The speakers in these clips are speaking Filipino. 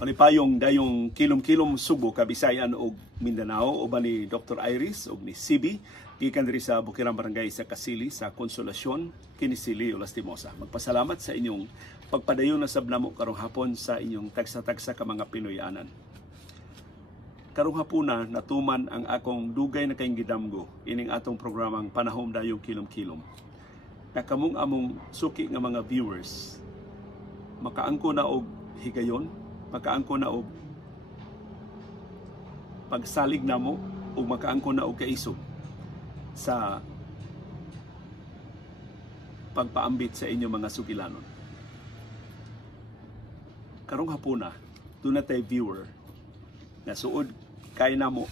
Malipayong dayong kilom-kilom Subo, Kabisayan ug Mindanao, uban ni Dr. Iris ug ni CB gikan diri sa Bukirang Barangay sa Kasili sa Konsolasyon kini si Leo Lastimosa. Magpasalamat sa inyong pagpadayon na sabnamo karong hapon sa inyong tagsa-tagsa ka mga Pinoyanan. Karong hapuna natuman ang akong dugay na kayong gidamgo ining atong programang Panahom Dayong Kilom-kilom. Nakamong among suki nga mga viewers makaangko na og higayon, makaangko na og pagsalig namo o makaangko na og kaisog sa pagpaambit sa inyong mga sugilanon. Karong hapuna, doon na tayo viewer na suod kay namo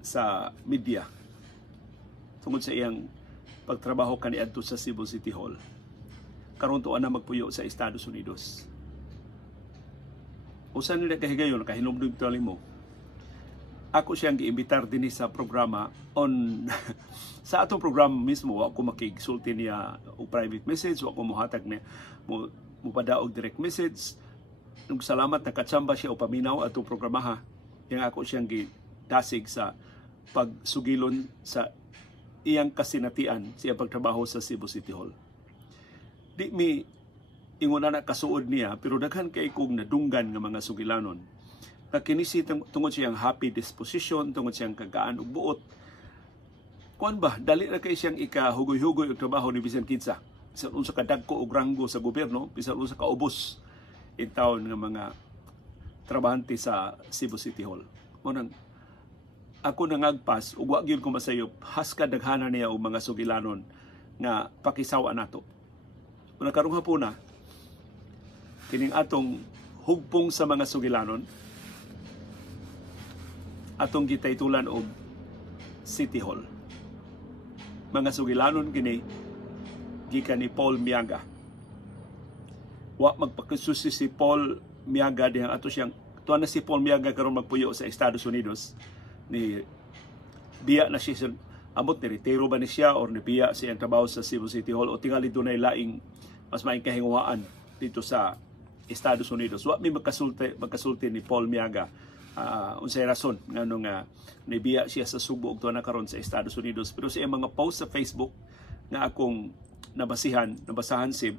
sa media tungod sa iyang pagtrabaho kaniadto sa Cebu City Hall. Karon tuwa na magpuyo sa Estados Unidos. Usa nila kahigayon, kahinumdum tali mo. Ako siyang giimbitar din sa programa on sa atong programa mismo. Ako makigsulti niya o private message, ako mohatag niya mo padaog direct message. Nung salamat na katsamba siya o paminaw atong programaha, yang ako siyang gidasig sa pagsugilon sa iyang kasinatian sa iyang pagtrabaho sa Cebu City Hall. Di mi ingon na kasuod niya, pero daghan kay kong nadunggan nga mga sugilanon na kinisi tungod siyang happy disposition, tungod siyang kagaan ug buot. Kuan ba, dali na kay siyang ikahugoy-hugoy og trabaho ni bisan kinsa. Bisan unsa ka dagko og ranggo sa gobyerno, bisan unsa ka ubos in taon nga mga trabahante sa Cebu City Hall. Munang ako nangagpas ug wa gyud ko masayop haska daghanan niya og mga sugilanon nga pakisawa nato. Una karong hapuna kining atong hugpong sa mga sugilanon atong gitaytulan og City Hall. Mga sugilanon kini gikan ni Paul Miaga. Wa magpakasusi si Paul Miaga dihang ato siyang tuwa na si Paul Miaga karon magpuyo sa Estados Unidos ni biya na siya amot ni retiro ba ni siya or ni biya siya ang trabaho sa Cebu City Hall o tingali dunay laing mas maing kahinguhaan dito sa Estados Unidos. Wa mi magkasulti ni Paul Miaga unsay rason nganong nibiya siya sa Subo ug tuwa na karon sa Estados Unidos, pero sa mga post sa Facebook nga akong nabasahan sib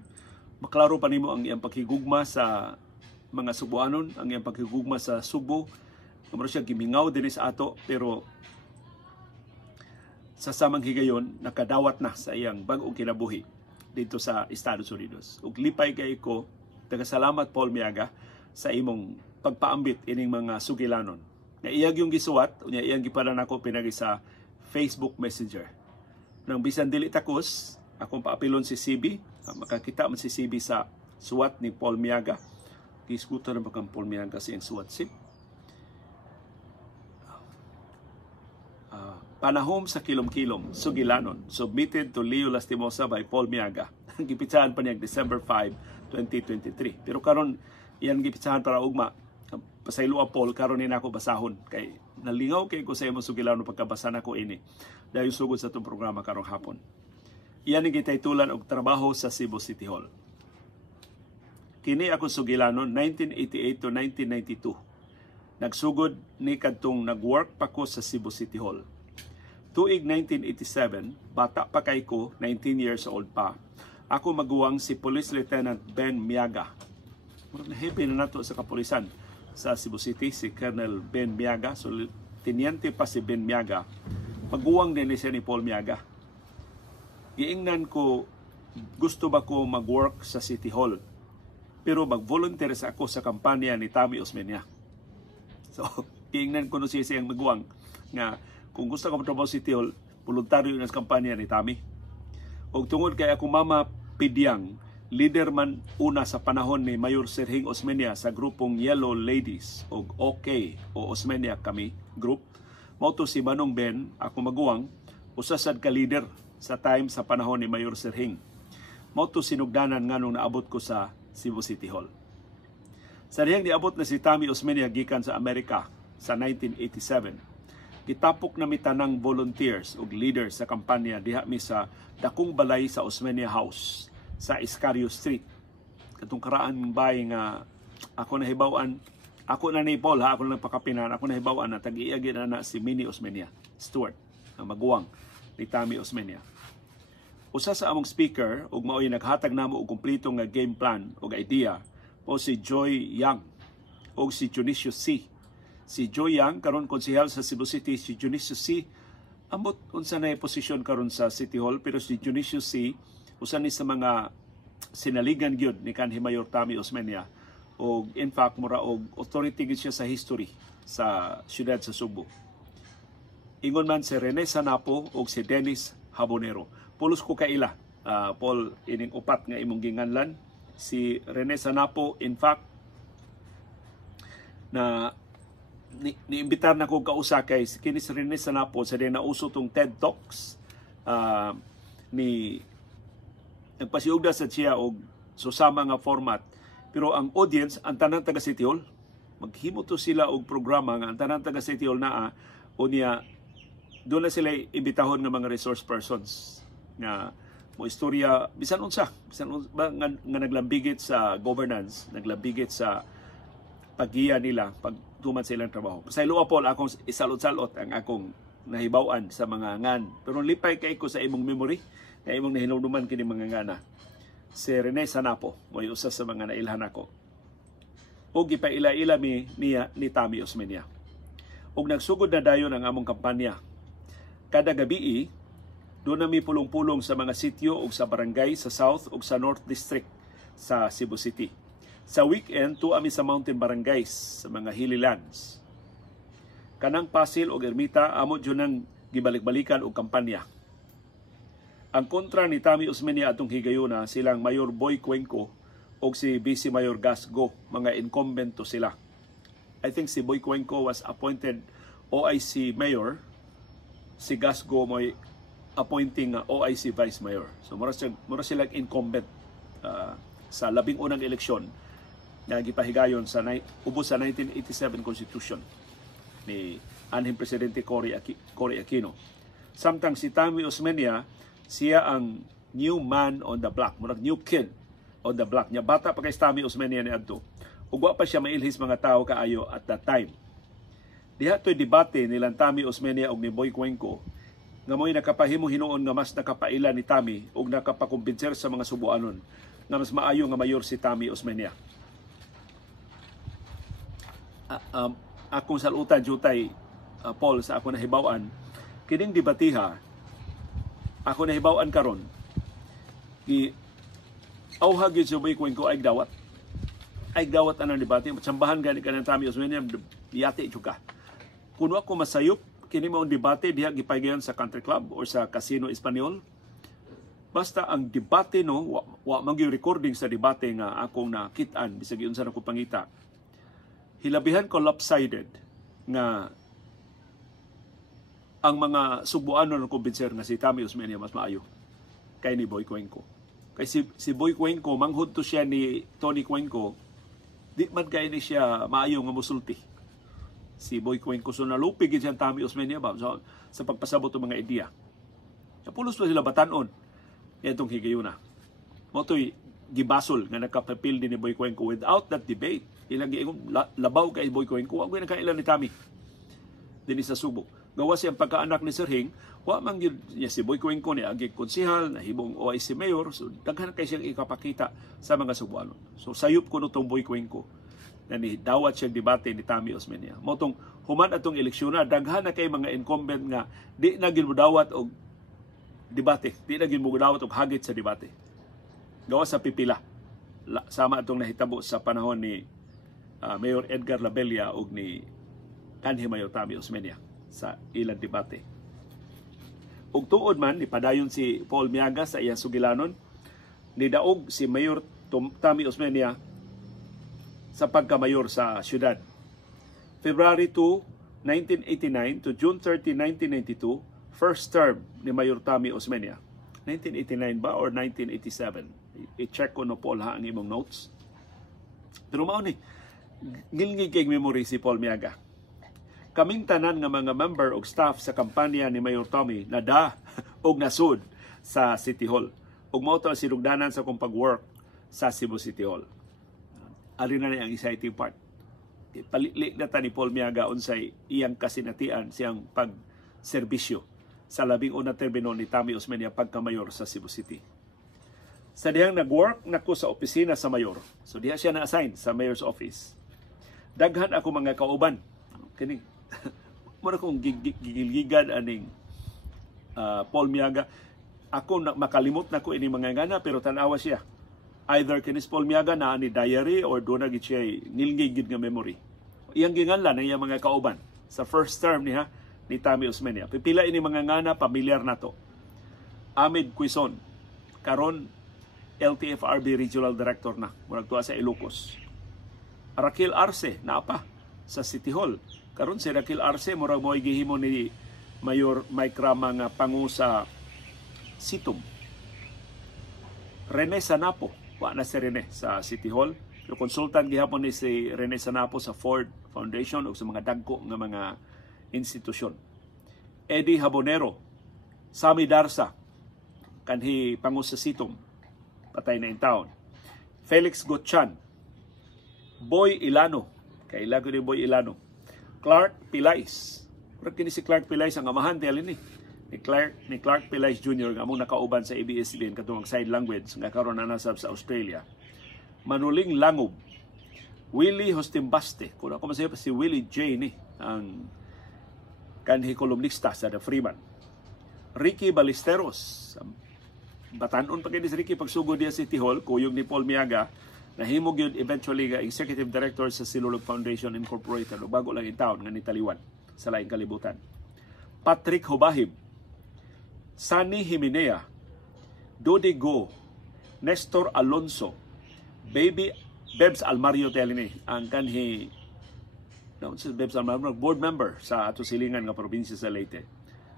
maklaro pa nimo ang iyang paghigugma sa mga Subuanon, ang iyang paghigugma sa Subo. Kamaro siya gimingaw dinhi sa ato, pero sa samang higayon nakadawat na sa iyang bag-ong kinabuhi dito sa Estados Unidos. Ug lipay kay ko, tagasalamat Paul Miaga sa imong pagpaambit ining mga sugilanon. Na iyag yung gisuwat, unya iyang gipadan ako pinagi sa Facebook Messenger. Nang bisan dili takos, akong paapilon si CB, makakita man si CB sa suwat ni Paul Miaga. Kiskuta na bakang Paul Miaga sa iyang suwat sip. Panahom sa Kilom-kilom, Sugilanon, submitted to Leo Lastimosa by Paul Miaga. Gipitsahan pa niya December 5, 2023. Pero karon iyan gipitsahan para ugma. Pasaylo a Paul, karon ni nako basahon. Kay nalingaw kay ko sa imong Sugilanon pagkabasa nako ini. Dahil sugod sa itong programa karong hapon. Iyan ang gitaytulan og trabaho sa Cebu City Hall. Kini ako Sugilanon, 1988 to 1992. Nagsugod ni kadtong nag-work pa ko sa Cebu City Hall. Tuig 1987, bata pa kay ko, 19 years old pa, ako maguwang si Police Lieutenant Ben Miaga. Nahibi na nato sa kapulisan sa Cebu City, si Colonel Ben Miaga. So, tiniente pa si Ben Miaga. Maguwang din siya ni Paul Miaga. Giingnan ko, gusto ba ko mag-work sa City Hall? Pero mag-volunteer sa ako sa kampanya ni Tommy Osmeña. So, giingnan ko no siya siyang maguwang nga kung gusto ka matrabaho sa City Hall, voluntaryo na sa kampanya ni Tommy. O tungod kay ako Mama Pidyang, leader man una sa panahon ni Mayor Serhing Osmeña sa grupong Yellow Ladies o OK o Osmeña kami group. Mauto si Manong Ben, ako maguwang, usasad ka leader sa time sa panahon ni Mayor Serhing. Mauto sinugdanan nga nung naabot ko sa Cebu City Hall. Sa dihang niabot na si Tommy Osmeña gikan sa Amerika sa 1987. Gitapok na mi tanang volunteers ug leaders sa kampanya diha mi sa dakong balay sa Osmeña House sa Iscario Street. Katong karaan bay nga ako nahibaw-an Ako na ni Paul ha, ako na pakapinan, ako na hibawaan na tag-iagi na si Minnie Osmeña Stewart, ang maguwang ni Tammy Osmeña. Usa sa among speaker ug mao'y naghatag namo og kumpleto nga game plan ug idea o si Joy Yang o si Junicio C. Si Joy Yang karon konsehal sa Cebu City, si Junicio C ambot unsa na posisyon karon sa City Hall, pero si Junicio C usa ni sa mga sinaligan gyud ni kanhi Mayor Tammy Osmeña o in fact mura og authority gid siya sa history sa siyudad sa Subo. Ingon man si Rene Sanapo o si Dennis Habonero. Pulos ko kaila, Paul, ining upat nga imong ginganlan. Si Rene Sanapo, in fact, na niimbitar na ko kausa kay kini si Rene Sanapo sa din nauso tong TED Talks ni nagpasiugda sa siya og susama nga format. Pero ang audience, ang tanang taga City Hall, maghimo to sila og programa nga ang tanang taga City Hall naa o niya doon na sila imbitahon nga mga resource persons nga mo istorya bisan unsa nga naglambigit sa governance, naglambigit sa paggiya nila pagtuman sa ilang trabaho. Sa iluwa Paul, akong isalot-salot ang akong nahibaw-an sa mga ngan. Pero lipay kay ko sa imong memory, kay imong nahinumduman kini mga ngana. Si Rene Sanapo, mo'y usa sa mga nailhan ako. O gipaila-ila ni Tammy Osmeña. O nagsugod na dayon ang among kampanya. Kada gabi, doon nami pulong-pulong sa mga sityo o sa barangay sa South o sa North District sa Cebu City. Sa weekend, tuami sa mountain barangays, sa mga hilly lands. Kanang Pasil o Ermita, amo dyan ang gibalik-balikan o kampanya. Ang kontra ni Tammy Osmeña atong higayuna, silang Mayor Boy Cuenco o si Vice Mayor Gasgo, mga incumbento sila. I think si Boy Cuenco was appointed OIC Mayor, si Gasgo mo'y appointing OIC Vice Mayor. So mura silang incumbent sa labing unang eleksyon na gipahigayon sa ubos sa 1987 Constitution ni anhing Presidente Cory Aquino. Samtang si Tammy Osmeña, siya ang new man on the block, murag new kid on the block. Nya bata pa kay Tammy Osmeña ni adto. Ug wa pa siya mailhis mga tao kaayo at that time. Diha to'y debate nilang Tammy Osmeña ug ni Boy Cuenco nga mo'y nakapahimo hinuon nga mas nakapaila ni Tammy ug nakapakumbinser sa mga Subuanon nga mas maayo nga mayor si Tammy Osmeña. Akong salutan jutay Paul sa ako nahibaw-an kining debatiha ako nahibaw-an karon auhag yun sa Boy Cuenco ay dawat anang debate matsambahan gani ka ng Tammy Osmeña yate juga kuno ako masayop kini maong debate diha gipaygayon sa country club or sa Casino Espanyol. Basta ang debate wa man gyud recording sa debate nga akong nakit-an bisag unsa na ko pangita. Hilabihan ko lopsided nga ang mga Subuanon na kumbinser nga si Tammy Osmeña mas maayo kay ni Boy Cuenco. Kay si Boy Cuenco manghud to siya ni Tony Cuenco, di man kay ni siya maayo nga mosulti. Si Boy Cuenco so nalupig siya Tammy Osmeña ba sa pagpasabot ng mga ideya. Napulos pa sila batanon itong higayuna. Mo to'y gibasol nga nakapapil din ni Boy Cuenco without that debate. Ilang giingon labaw kay Boy Cuenco, wa gyud nakailan ni Tammy dinhi sa Subo. Gawa siyang pagkaanak ni Sir Hing, wa man gyud niya si Boy Cuenco ni agi konsehal, nahibong OIC Mayor, so daghan kay siyang ikapakita sa mga Subuanon. So sayop ko nitong Boy Cuenco na ni dawat siyang debate ni Tammy Osmeña. Motong human atong eleksyon na daghan na kay mga incumbent nga di na ginudawat og debate, di na ginudawat og hagit sa debate. Gawa sa pipila. Sama atong nahitabo sa panahon ni Mayor Edgar Labella ug ni kanhi Mayor Tammy Osmeña sa ilang debate. Ug tuod man ni padayon si Paul Miaga sa iyang sugilanon, nidaog si Mayor Tammy Osmeña sa pagkamayor sa syudad. February 2, 1989 to June 30, 1992, first term ni Mayor Tammy Osmeña. 1989 ba or 1987? I-check ko no Paul ha ang imong notes. Pero mao ni ngilngig kay memory si Paul Miaga. Kaming tanan nga mga member o staff sa kampanya ni Mayor Tammy nada og nasud sa City Hall. Ug mao to sinugdanan sa kong pag-work sa Cebu City Hall. Ali na ang exciting part. palili na ta ni Paul Miaga unsay iyang kasinatian siyang pagserbisyo sa labing unang termino ni Tami Osmeña pagkamayor sa Cebu City. Sa dihang nag-work nako sa opisina sa mayor, so diha siya na-assign sa mayor's office. Daghan ako mga kauban. Kini mura kong gigilgigan aning Paul Miaga. Ako makalimot na ko ini mga ngana pero tanawa siya. Either kinis Paul Miaga na ni diary or doon na siya nilgigid nga memory. Iyang ginganlan na iyang mga kauban sa first term niya ni Tami Osmeña. Pipila ini mga ngana, pamilyar na to. Amid Quizon, karon LTFRB Regional Director na, murag tuwa sa Ilocos. Raquel Arce, naapa sa City Hall. Karon si Raquel Arce, murag mo'y gihimo ni Mayor Mike Rama nga pangu sa Situm. Rene Sanapo, wa na si Rene sa City Hall. Yung consultant gihapon ni si Rene Sanapo sa Ford Foundation o sa mga dagko nga mga institusyon. Eddie Habonero, Sami Darsa, kanhi pangu sa Situm, patay na in town. Felix Gotchan, Boy Ilano, kailangan ni Boy Ilano. Clark Pilais, pero kini si Clark Pilais ang amahan ni Clark Pilais Jr. nga among nakauban sa ABS-CBN katong side language nga karon na nasab sa Australia. Manuling Langob, Willie Hostimbaste, kung ako masaya pa si Willie J. ni ang kanhi kolumnista sa The Freeman. Ricky Ballesteros, batanon pa kini si Ricky pagsugod diya City Hall, kuyog ni Paul Miaga, nahimog yun eventually nga Executive Director sa Silulog Foundation Incorporated o bago lang in town nga nitaliwan sa laing kalibutan. Patrick Hubahib, Sunny Himenea, Dodi Go, Nestor Alonso, Bebs Almario Teline, ang kanhi Bebs Almario, board member sa ato silingan nga probinsya sa Leyte.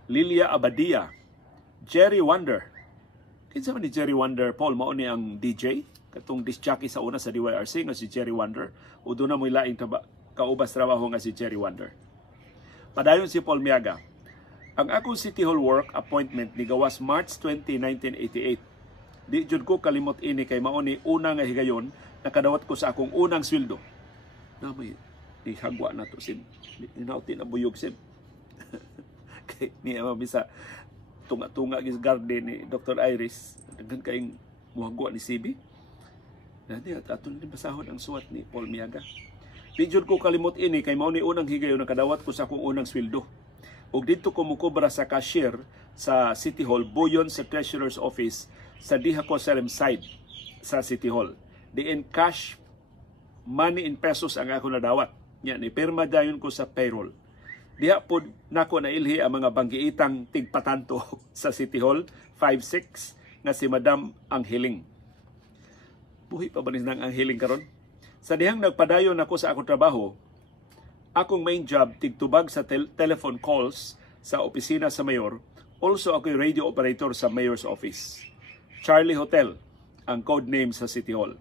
Lilia Abadia, Jerry Wonder. Kinsa man ni Jerry Wonder, Paul, mao ni ang DJ, katong disc jockey sa una sa DYRC nga si Jerry Wonder, o doon na mo'y laing kaubas trabaho nga si Jerry Wonder. Padayon si Paul Miaga. Ang akong City Hall work appointment ni gawas March 20, 1988. Di jud ko kalimot ini kay mao ni una nga higayon nakadawat ko sa akong unang sweldo. Na may ihagwa na to sin. Ninauti na buyog sin. Kay ni bisa tunga-tunga gis garden ni Dr. Iris. Daghan kaing muhagwa ni CB. Dati aton din basahon ang suwat ni Paul Miaga. Di jud ko kalimot ini kay mao ni unang higayon nakadawat ko sa akong unang sweldo. Ug dito ko mukobra sa cashier sa City Hall buyon sa Treasurer's Office sa Diha ko Salem side sa City Hall. Diin cash money in pesos ang ako nadawat. Nya ni pirma dayon ko sa payroll. Diha pod nako nailhi ang mga banggiitang tigpatanto sa City Hall 5-6 nga si Madam Angheling. Buhi pa ba ni nang Angheling karon? Sa dihang nagpadayon ako sa akong trabaho, akong main job tigtubag sa telephone calls sa opisina sa mayor. Also ako'y radio operator sa mayor's office. Charlie Hotel ang code name sa City Hall.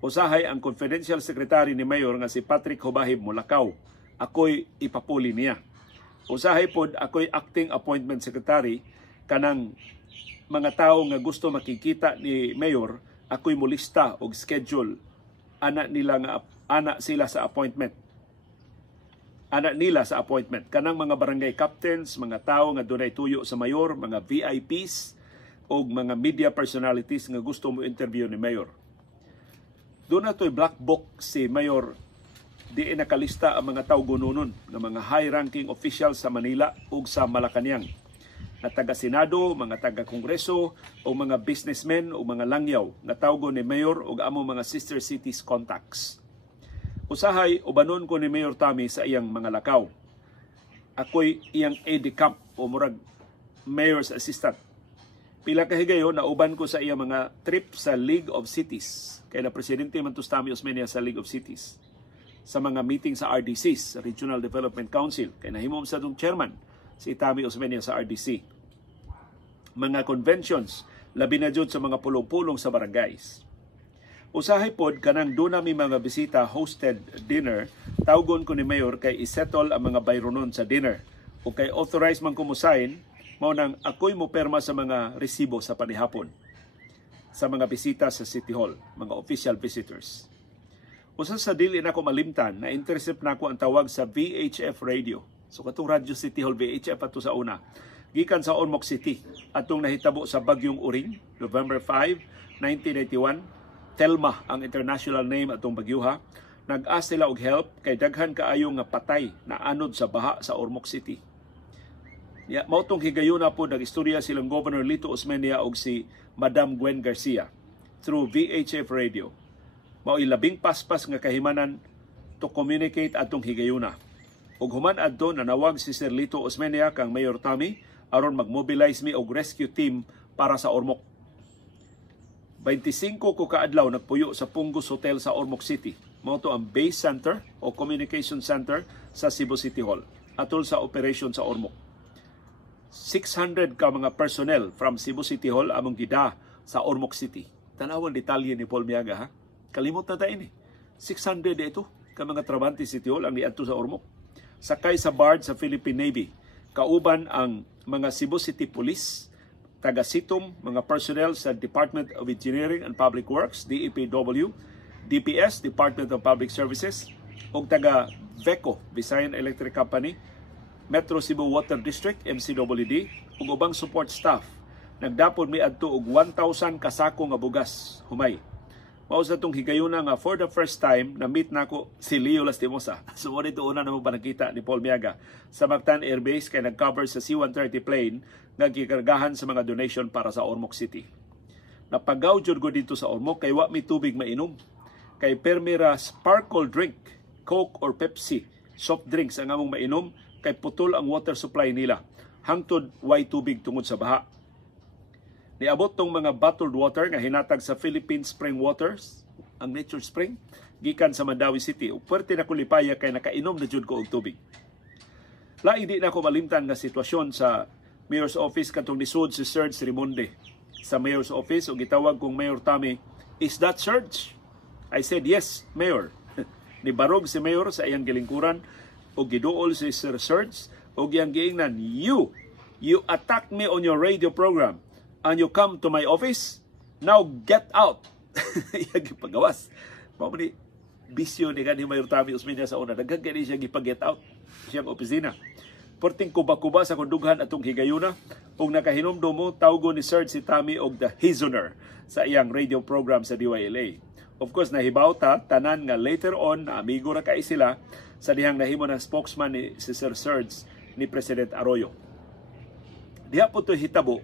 Usahay ang confidential secretary ni mayor nga si Patrick Hubahib Mulakaw. Ako'y ipapuli niya. Usahay pod ako'y acting appointment secretary kanang mga tao nga gusto makikita ni mayor, ako'y mulista og schedule ana sila sa appointment. Ana nila sa appointment kanang mga barangay captains, mga tao nga dunay tuyo sa mayor, mga VIPs og mga media personalities nga gusto mo interview ni mayor. Doon na to'y black book si mayor, di nakalista ang mga tao gununon ng mga high-ranking officials sa Manila ug sa Malacañang, na taga-senado, mga taga-kongreso o mga businessmen o mga langyaw na tawgo ni mayor ug amo mga sister cities contacts. Usahay ubanon ko ni Mayor Tami sa iyang mga lakaw. Ako'y iyang aide-camp o murag mayor's assistant. Pila ka higayon na uban ko sa iyang mga trip sa League of Cities. Kaya na presidente man tos Tami Osmeña sa League of Cities. Sa mga meeting sa RDCs, sa Regional Development Council. Kaya nahimom sa itong chairman, si Tami Osmeña sa RDC. Mga conventions, labi na dyan sa mga pulong-pulong sa barangays. Usahay pod kanang doon mi mga bisita hosted dinner, tawgon ko ni Mayor kay isettle ang mga bayronon sa dinner. O kay authorize man ko mo sign, mao nang ako'y mo perma sa mga resibo sa panihapon sa mga bisita sa City Hall, mga official visitors. Usa sa dili na ko malimtan na intercept na ko ang tawag sa VHF radio. So katong Radyo City Hall VHF ato sa una. Gikan sa Ormoc City atong nahitabo sa Bagyong Uring, November 5, 1981. Telma ang international name atong bagyuha. Nag-ask sila og help kay daghan kaayo nga patay na anod sa baha sa Ormoc City. Ya, mao tong higayuna po nag-istorya silang Governor Lito Osmeña og si Madam Gwen Garcia through VHF radio. Mao labing paspas nga kahimanan to communicate atong higayuna. Ug human adto nanawag si Sir Lito Osmeña kang Mayor Tommy aron mag-mobilize mi og rescue team para sa Ormoc. 25 ko kaadlaw nagpuyo sa Punggos Hotel sa Ormoc City. Mao to ang base center o communication center sa Cebu City Hall atol sa operation sa Ormoc. 600 ka mga personnel from Cebu City Hall among gida sa Ormoc City. Tanawon detalye ni Paul Miaga ha. Kalimot na tayo ni. 600 ito ka mga trabante City Hall ang niadto sa Ormoc. Sakay sa barge sa Philippine Navy. Kauban ang mga Cebu City Police, taga-SITOM, mga personnel sa Department of Engineering and Public Works, DEPW, DPS, Department of Public Services, ug taga-VECO, Visayan Electric Company, Metro Cebu Water District, MCWD, ug ubang support staff. Nagdapon mi adto og 1,000 kasako nga bugas humay. Mao sa tong higayuna nga for the first time na meet nako si Leo Lastimosa. So mo dito una namo panakita ni Paul Miaga sa Mactan Air Base kay nag-cover sa C-130 plane nga gikargahan sa mga donation para sa Ormoc City. Napagaw jud ko dito sa Ormoc kay wa mi tubig mainom. Kay permira sparkle drink, Coke or Pepsi, soft drinks ang among mainom kay putol ang water supply nila. Hangtod way tubig tungod sa baha. Niabot tong mga bottled water nga hinatag sa Philippine Spring Waters, ang Nature Spring, gikan sa Mandawi City. Ug puwerte na kulipaya kay nakainom na jud ko og tubig. Laing di na ko malimtan nga sitwasyon sa Mayor's Office katong nisud si Serge Rimonde sa Mayor's Office ug gitawag kong Mayor Tommy, "Is that Serge?" I said, "Yes, Mayor." Nibarog si Mayor sa iyang gilingkuran ug giduol si Sir Serge ug iyang giingnan, You attacked me on your radio program. And you come to my office, now get out." Iyang gipagawas. Mao ni bisyo ni kanhi Mayor Tommy Osmeña sa una. Daghang kani siya gipa-get out siyang opisina. Porting kuba-kuba sa kundughan atong higayuna ug nakahinomdom mo tawgo ni Serge si Tommy og the Hizoner sa iyang radio program sa DYLA. Of course nahibaw ta tanan nga later on na amigo ra kay sila sa dihang nahimo ng spokesman ni si Sir Serge ni President Arroyo. Diha po to hitabo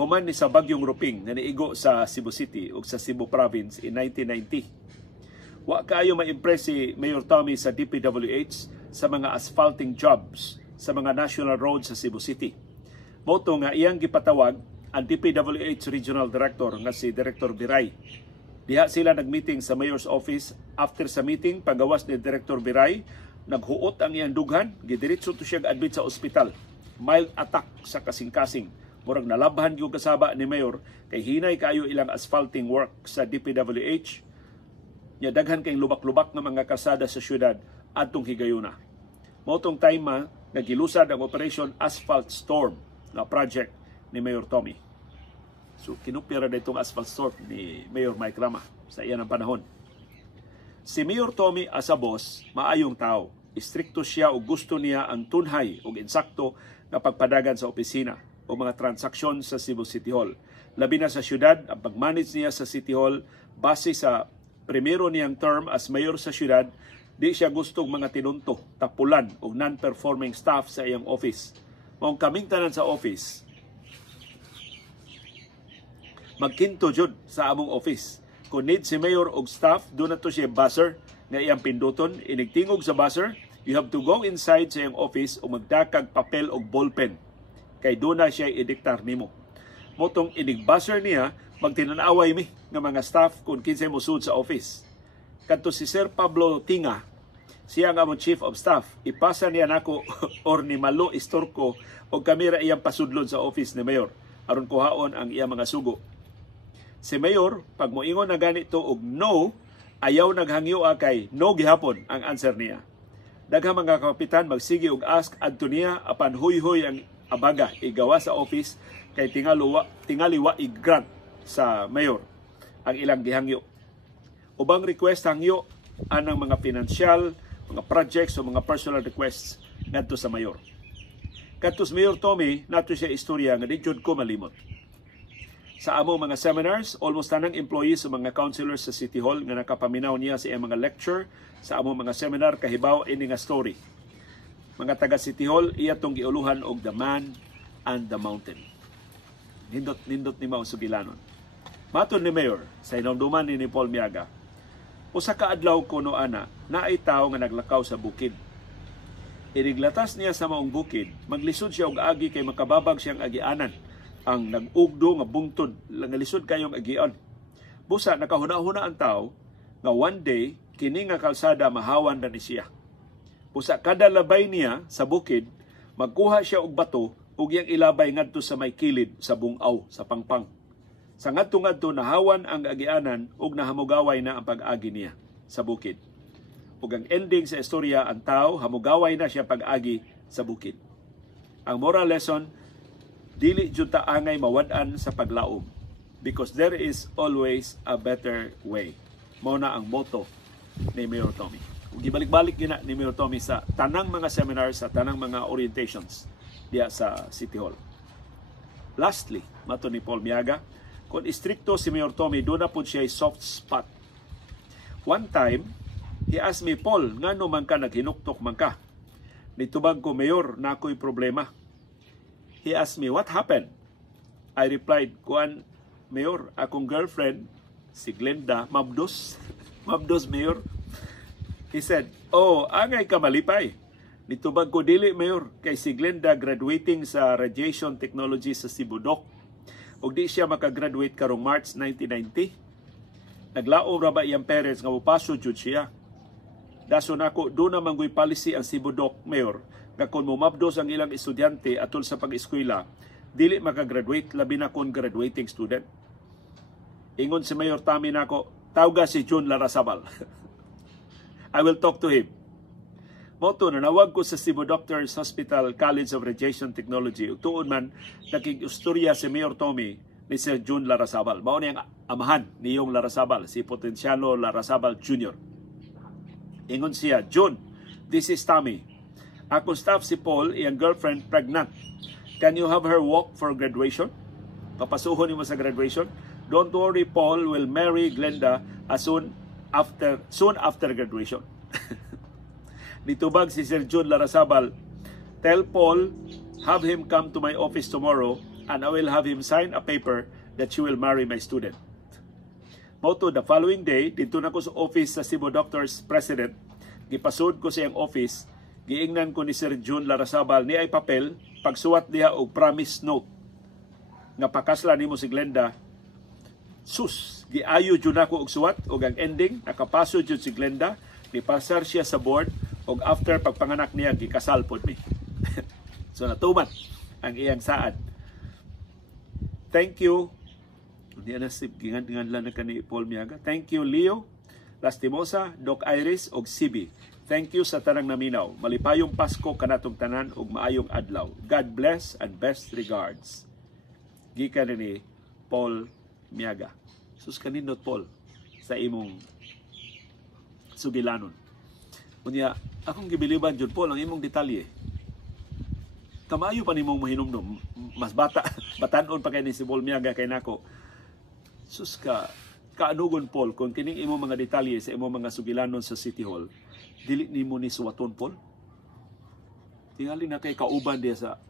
human ni sa bagyong Ruping na niigo sa Cebu City ug sa Cebu Province in 1990. Wa kaayo ma-impress si Mayor Tommy sa DPWH sa mga asphalting jobs sa mga national roads sa Cebu City. Moto nga iyang gipatawag ang DPWH Regional Director nga si Director Biray. Diha sila nagmeeting sa Mayor's Office. After sa meeting, pagawas ni Director Biray, naghuot ang iyang dughan, gidiretso to siya admit sa ospital. Mild attack sa kasing-kasing. Murag nalabhan yung kasaba ni Mayor kay hinay kayo ilang asphalting work sa DPWH. Nya daghan kay lubak-lubak nga mga kasada sa syudad adtong higayuna. Motong time nagilusad ang Operation Asphalt Storm na project ni Mayor Tommy. So kinupira na itong Asphalt Storm ni Mayor Mike Rama sa iyan ang panahon. Si Mayor Tommy as a boss, maayong tao. Istrikto siya o gusto niya ang tunhay o insakto na pagpadagan sa opisina o mga transaksyon sa Cebu City Hall. Labi na sa syudad, ang pag-manage niya sa City Hall base sa primero niyang term as mayor sa syudad, di siya gustong mga tinunto, tapulan o non-performing staff sa iyang office. Maong kaming tanan sa office, magkinto jud sa among office. Kung need si mayor og staff, doon na to siya buzzer nga iyang pinduton. Inigtingog sa buzzer, you have to go inside sa iyang office o magdakag papel o ballpen. Kay doon na siya idiktar nimo. Motong inig-buzzer niya, magtinanaway mi ng mga staff kung kinsay mo sud sa office. Kadto si Sir Pablo Tinga, siya nga among Chief of Staff, ipasa niya nako or ni Malo Istorco o kamera iyang pasudlon sa office ni Mayor aron kuhaon ang iyang mga sugo. Si Mayor, pag moingon na ganito og no, ayaw naghangyo kay no gihapon ang answer niya. Daghang mga kapitan magsige og ask adto niya apan huy-huy ang abaga igawa sa office kay tingaliwa i-grant sa mayor ang ilang gihangyo. Ubang request hangyo anang mga financial, mga projects o mga personal requests ngadto sa mayor. Kadto sa Mayor Tommy, nato siya istorya nga di jud ko malimot. Sa among mga seminars, almost tanang employees o mga counselors sa City Hall nga nakapaminaw niya sa iyang mga lecture sa among mga seminar kahibaw ini nga story. Mga taga City Hall, iya tong giuluhan og The Man and the Mountain. Nindot ni Mao Sugilanon. Maton ni Mayor sa hinumduman ni Paul Miaga, usa ka adlaw kuno ana naay tawo nga naglakaw sa bukid. Iriglatas niya sa maong bukid, maglisod siya og agi kay makababag siyang agianan. Ang nag-ugdo nga bungtod, nga lisod kayong agian. Busa nakahuna-huna ang tao nga one day kini nga kalsada mahawan na ni siya. Busa kada labay niya sa bukid, magkuha siya og bato ug iyang ilabay ngadto sa may kilid sa bungaw sa pangpang. Sa ngadto-ngadto nahawan ang agianan ug nahamugaway na ang pag-agi niya sa bukid. Ug ang ending sa istorya, ang tao hamugaway na siya pag-agi sa bukid. Ang moral lesson, dili jud ta angay mawad-an sa paglaom because there is always a better way. Mao na ang motto ni Mayor Tommy. Ug gibalik-balik gina ni Mayor Tommy sa tanang mga seminars, sa tanang mga orientations diya sa City Hall. Lastly, mato ni Paul Miaga, kung istrikto si Mayor Tommy, doon na po siya soft spot. One time, he asked me, Paul, ngano man ka naghinuktok man ka? Nitubag ko, Mayor, na ako'y problema. He asked me, what happened? I replied, kuan, Mayor, akong girlfriend, si Glenda, mabdos. Mabdos, Mayor. He said, oh, angay ka malipay. Nitubag ko, dili, Mayor, kay si Glenda graduating sa Radiation Technology sa Sibudok. Og di siya makagraduate karong March 1990. Naglaom ra ba iyang parents nga mupaso jud siya. Daso nako do na manggoy policy ang Sibudok, Mayor, nga kon momabdos ang ilang estudyante atol sa pag-eskwela, dili makagraduate labi na kon graduating student. Ingon si Mayor Tommy nako, tawga si June Larrazabal. I will talk to him. Moto na nawag ko sa Cebu Doctors Hospital College of Radiation Technology. Tuon man, naging-istorya si Mayor Tommy ni Sir June Larrazabal. Mao niyang amahan ni Yung Larrazabal, si Potenciano Larrazabal Jr. Ingon siya, June, this is Tommy. Akong staff si Paul, iyang girlfriend, pregnant. Can you have her walk for graduation? Papasuhon mo sa graduation? Don't worry, Paul will marry Glenda soon after graduation. Nitubag si Sir June Larrazabal, tell Paul, have him come to my office tomorrow and I will have him sign a paper that she will marry my student. Moto, the following day, dito na ko sa office sa Cebu Doctors President, gipasud ko sa iyang office, giingnan ko ni Sir June Larrazabal ni ay papel, pagsuwat diha og promise note, nga pakasla nimo si Glenda. Sus, giayo jud nako og suwat, og ang ending, nakapaso jud si Glenda, nipasar siya sa board, og after pagpanganak niya, gikasal pod mi. So natuman ang iyang saad. Thank you. Hindi na si gingan lang na kani Paul Miaga. Thank you Leo, Lastimosa, Doc Iris og Sibi. Thank you sa tanang naminaw. Malipayong Pasko kanatong tanan og maayong adlaw. God bless and best regards. Gikan ni Paul Miaga. Sus kanindot Paul sa imong sugilanon. Unya, akong gibiliban jud Paul ang imong detalye. Kamayo pa nimong mahinumdum, mas batanon pa kay ni si Paul Miaga kay nako. Sus kaanugon Paul kung kining imong mga detalye sa imong mga sugilanon sa City Hall, dili nimo ni suwaton Paul. Tingali na kay kauban dia sa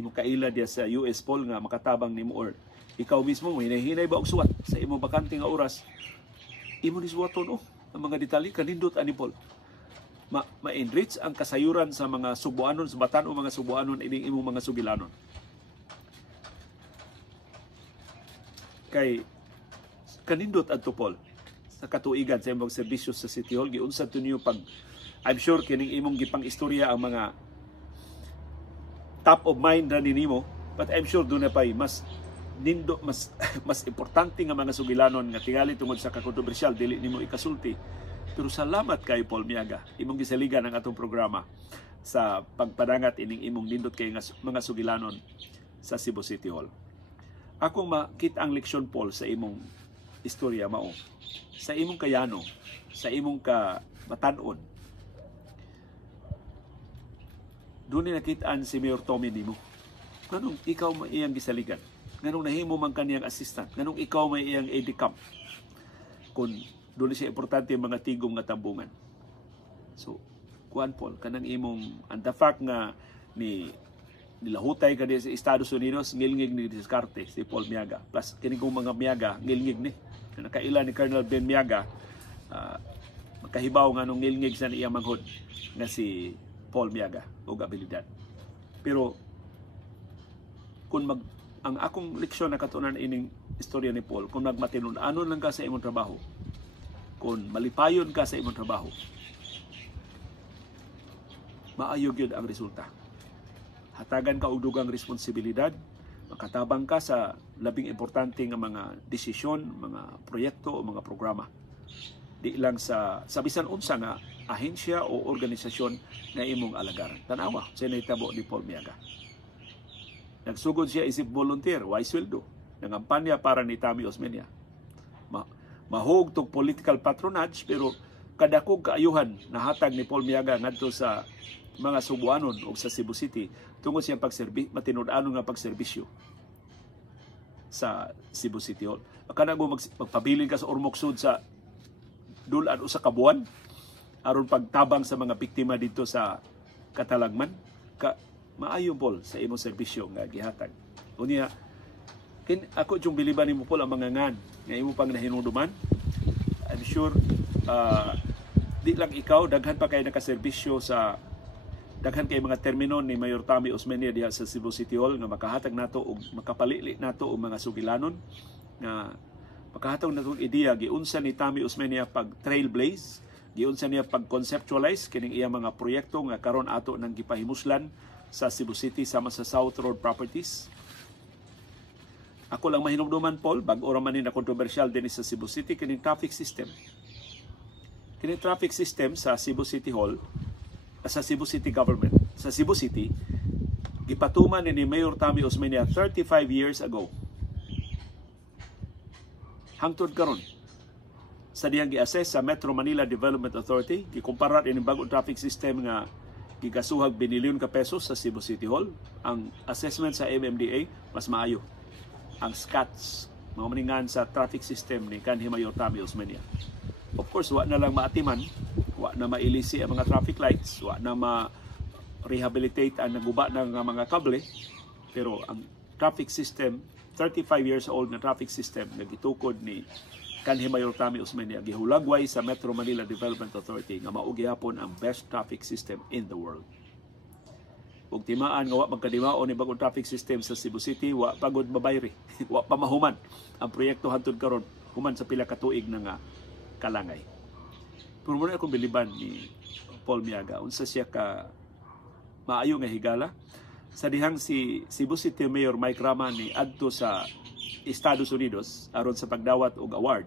imong kaila dia sa US Paul nga makatabang nimo or ikaw mismo mo hinay-hinay ba og suwat sa imong bakante nga oras. Imo ni suwaton ang mga detalye kanindot ani Paul. Ma-enrich ang kasayuran sa mga Subuanon, sa batan-o mga Subuanon ining imong mga sugilanon. Kay kanindot adto Paul sa katuigan sa imong serbisyo sa City Hall, giunsa to niyo pag I'm sure kining imong gipang istorya ang mga top of mind ra nimo, but I'm sure doon na pa'y mas importante nga mga sugilanon nga tingali tungod sa kakontrobersyal dili nimo ikasulti. Pero salamat kay Paul Miaga, imong gisaligan ang atong programa sa pagpadangat ining imong nindot kay mga sugilanon sa Cebu City Hall. Akong makita ang leksyon Paul sa imong istorya mao. sa imong kayano, sa imong kabatan-on, doon nakitaan si Mayor Tommy nimo. Nganong ikaw may iyang gisaligan? Nganong nahimo man kaniyang assistant? Nganong ikaw may iyang aide-camp? Kung doon siya importante yung mga tigong nga tambungan. So, kuan Paul, kanang imong, and the fact nga nilahutay ka sa Estados Unidos, ngilngig ni Diskarte, si Paul Miaga. Plus, kining mga Miaga, ngilngig ni. Nakaila ni Colonel Ben Miaga, makahibaw nga nung ngilngig sa iyang manghod na si Paul Miaga o abilidad. Pero kung ang akong leksyon na katunan ining istorya ni Paul, kung nagmatinudanon lang ka sa imong trabaho, kung malipayon ka sa imong trabaho, maayog yun ang resulta. Hatagan ka og dugang responsibilidad, makatabang ka sa labing importante nga mga desisyon, mga proyekto o mga programa. Di lang sa bisan unsa nga ahensya o organisasyon na imong alagaran. Tanawa, siya nahitabo ni Paul Miaga. Nagsugod siya isip volunteer, why sweldo? Nangampanya para ni Tommy Osmeña. Mahog tong political patronage, pero kadakog kaayuhan nahatag ni Paul Miaga ngadto sa mga Subuanon o sa Cebu City tungod siyang matinud-anon nga pagserbisyo sa Cebu City Hall. Kana mo magpabilin ka sa Ormoc Sud sa dulan o sa kabuan aron pagtabang sa mga biktima dito sa Katalagman, maayo Paul sa imong serbisyo nga gihatag. Unya ako yung biliban nimo Paul ang mga ngan nga imo pang nahinuduman. I'm sure di lang ikaw, daghan pa kay nakaserbisyo sa daghan kay mga termino ni Mayor Tommy Osmeña diha sa Cebu City Hall nga makahatag nato og makapalili nato og mga sugilanon nga makahatag nato og ideya giunsa ni Tommy Osmeña pag trailblaze, giunsa niya pag conceptualize kining iya mga proyekto nga karon ato nang gipahimuslan sa Cebu City sama sa South Road Properties. Ako lang mahinumduman Paul, bag-o ra man ni na kontrobersyal din sa Cebu City kining traffic system. Kining traffic system sa Cebu City Hall, sa Cebu City Government, sa Cebu City, gipatuman ni Mayor Tommy Osmeña 35 years ago. Hangtod karon sa diyang gi-assess sa Metro Manila Development Authority, gikumpara ini bagong traffic system nga gigasuhag binilyon ka pesos sa Cebu City Hall. Ang assessment sa MMDA mas maayo. Ang SCATS, mga maningan sa traffic system ni kanhi Mayor Tommy Osmeña. Of course, wa na lang maatiman, wa na mailisi ang mga traffic lights, wa na ma-rehabilitate ang naguba ng mga kable, pero ang traffic system, 35 years old na traffic system na gitukod ni kanhi Mayor Tommy Osmeña, gihulagway sa Metro Manila Development Authority nga mao gihapon ang best traffic system in the world. Ug timaan nga wa magkadimaon ni bagong traffic system sa Cebu City, wa pagod mabayri, wa pa mahuman ang proyekto hangtod karon, human sa pila ka tuig na nga kalangay. Pero muna akong biliban ni Paul Miaga, unsa siya ka maayo nga higala sa dihang si Cebu City Mayor Mike Rama ni adto sa Estados Unidos aron sa pagdawat og award.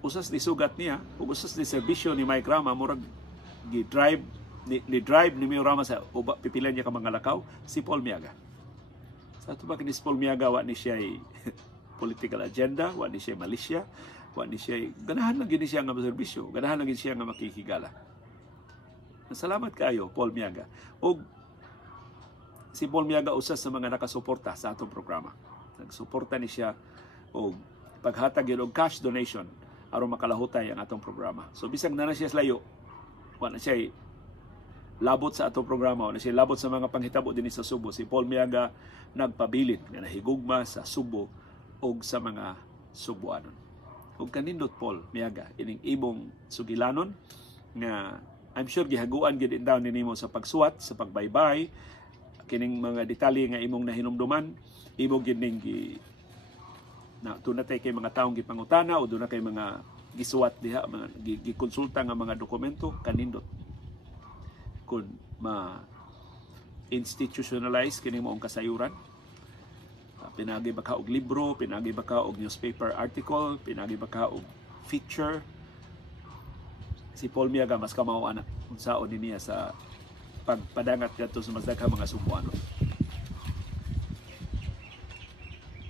Usas ni sugat niya, ug usas ni serbisyo ni Mike Rama murag gi-drive ni Mayor Rama sa pipilan niya ka mga lakaw, si Paul Miaga. Sa ito ba ni Paul Miaga, wa ni siya political agenda, wa ni siya malisya, wa ni siya, ganahan lang gini siya nga maserbisyo, ganahan lang gini siya nga makikigala. Salamat kayo, Paul Miaga. O si Paul Miaga usas sa mga nakasuporta sa atong programa. Nagsuporta ni siya o paghatag yun og cash donation aron makalahutay ang atong programa. So bisag na siya layo, wa na siya labot sa atong programa, o na siya labot sa mga panghitabo din sa Subo. Si Paul Miaga nagpabilin nga nahigugma sa Subo o sa mga Subuanon. O kanindot Paul Miaga, ining ibong sugilanon nga I'm sure gihaguan gid daw nimo sa pagsuwat, sa pagbaybay, kining mga detalye nga imong nahinumduman, imo gid ning na tunay kay mga taong gipangutana o doon na kay mga gisuwat diha, mga gikonsulta nga mga dokumento, kanindot kung ma-institutionalize kini mo ang kasayuran. Pinagi ba ka og libro, pinagi ba ka og newspaper article, pinagi ba ka og feature. Si Paul Miaga mas kamao anak unsaon niya sa pagpadangat kadto sa mas daghang mga Subuanon.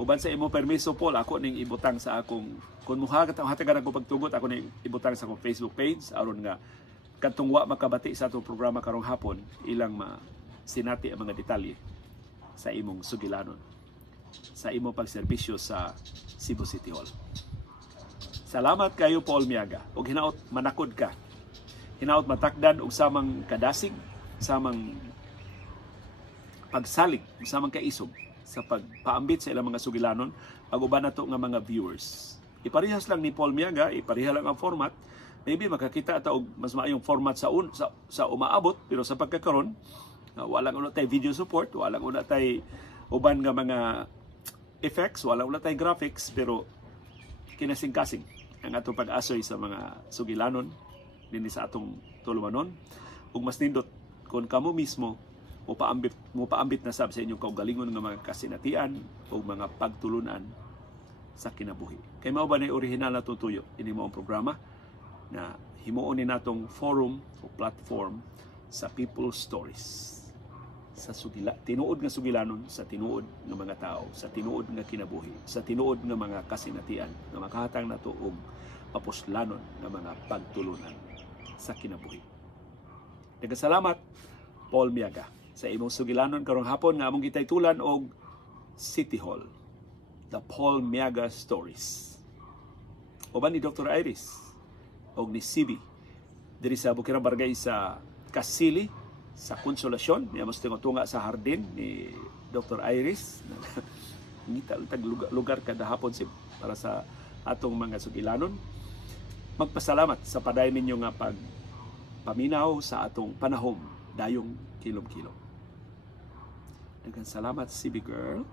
Uban sa imo permiso Paul, ako ning ibutang sa akong kun hatagan ako pagtugot, ako ning ibutang sa akong Facebook page aron nga kadtong wa makabati sa atong programa karong hapon, ilang sinati ang mga detalye sa imong sugilanon, sa imong pagserbisyo sa Cebu City Hall. Salamat kayo Paul Miaga. Og hinaot manakod ka. Hinaot matakdan og samang kadasig, samang pagsalig, samang kaisog sa pagpaambit sa ilang mga sugilanon, pag-uban nato nga mga viewers. Iparehas lang ni Paul Miaga, ipareha lang ang format. Maybe makakita ata og mas maayong format sa umaabot, pero sa pagkakaron walang una tay video support, walang una tay uban nga mga effects, walang una tay graphics, pero kinasing-kasing ang atong pag-asoy sa mga sugilanon dinhi sa atong tulumanon. Ug mas nindot kung kamo mismo mo paambit na sab sa inyong kaugalingon nga mga kasinatian o mga pagtulunan sa kinabuhi. Kay mao ba na original na tutuyo ini mo ang programa na himuon ni natong forum o platform sa People's Stories. Sa tinuod nga sugilanon, sa tinuod nga mga tao, sa tinuod nga kinabuhi, sa tinuod nga mga kasinatian nga makahatang nato og papuslanon nga mga pagtulunan sa kinabuhi. Nagasalamat Paul Miaga sa imong sugilanon karong hapon nga among gitaytulan og City Hall, The Paul Miaga Stories. Uban ni Dr. Iris og ni Sibi diri sa Bukirang Barangay sa Kasili sa Konsolasyon. Niya mas tunga sa hardin ni Dr. Iris. Ngita tag lugar kada hapon para sa atong mga sugilanon. Magpasalamat sa padayon ninyo nga pagpaminaw sa atong panahom dayong kilom-kilom. Daghang salamat, Sibi Girl.